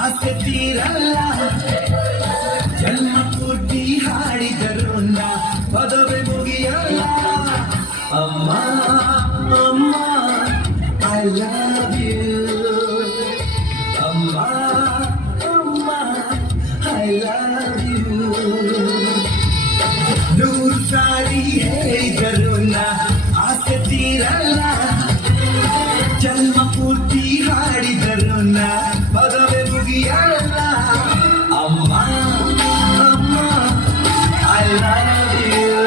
ಆಸೆ ತೀರಲ್ಲ ಜನ್ಮ ಪೂರ್ತಿ ಹಾಡಿದರು ಪದವಿ ಮುಗಿಯಲ್ಲ ಅಮ್ಮ ಅಮ್ಮ ಐ ಲವ್ ಯು ಅಮ್ಮ ಅಮ್ಮ ಐ ಲವ್ ಯು ನೂರು ಸಾರಿ ಹೇಳಿದರು ಆಸೆ ತೀರಲ್ಲ ಜನ್ಮ ಪೂರ್ತಿ ಹಾಡಿದರು ಪದವಿ ಮುಗಿಯಲ್ಲ ಅಮ್ಮ ಅಮ್ಮ ಐ ಲವ್ ಯು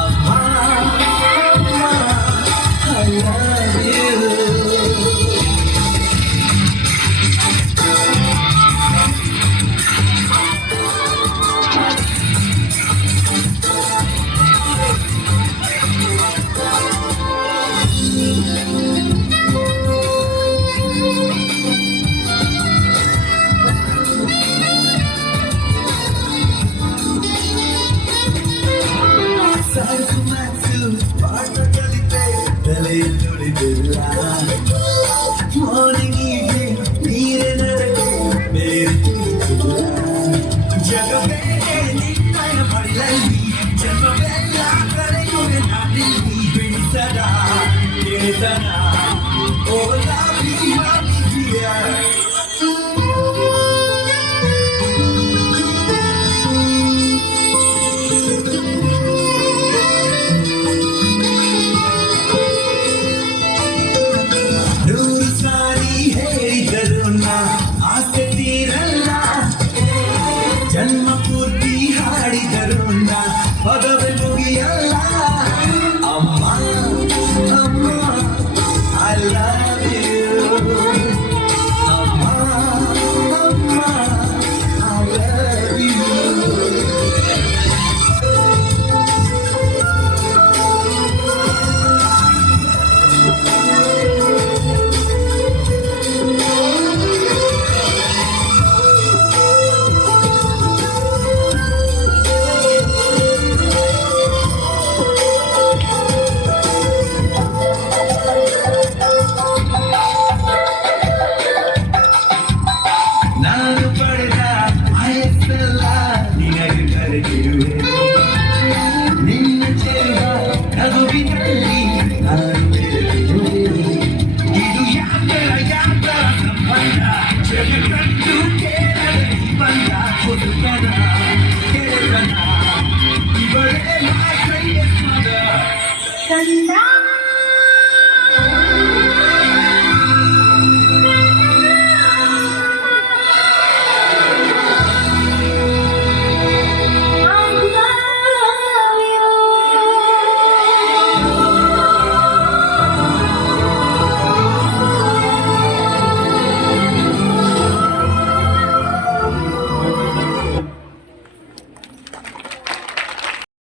ಅಮ್ಮ ಅಮ್ಮ I love you Morning evening, ನೀರೆ ನನಗೆ ಬೇರೆ ಜಗವೇ ನಿನ್ನ ಮಡಿಲಲ್ಲಿ ಜಗವೆಲ್ಲ ಕರೆಯುವೆ ನಾನಿಲ್ಲಿ ಬಿಡಿಸದ ಕೇತನ ಓ ಲವ್ಲಿ ಮಾಮಿಜಿಯ ಆಸೆ ತೀರಲ್ಲ ಜನ್ಮ ಪೂರ್ತಿ ಹಾಡಿದರು ಪದವಿ ಮುಗಿಯಲ್ಲ ಅಮ್ಮ ಅಮ್ಮ ಐ ಲವ್ ಯು ಅಮ್ಮ ಅಮ್ಮ ಐ ಲವ್ ಯು ನಿನ್ನ ಚೆಲುವ ನಗುವಿನಲ್ಲಿ ನಾನು ಬೆರೆತಿರುವೆ ಇದು ಯಾತರ ಸಂಬಂಧ ಜಗತ್ತಂತೂ ಕೇಳಲಿ ಬಂದ ಕೊಡುಗನ ಗೆಳೆತನ ಇವಳೇ my greatest mother.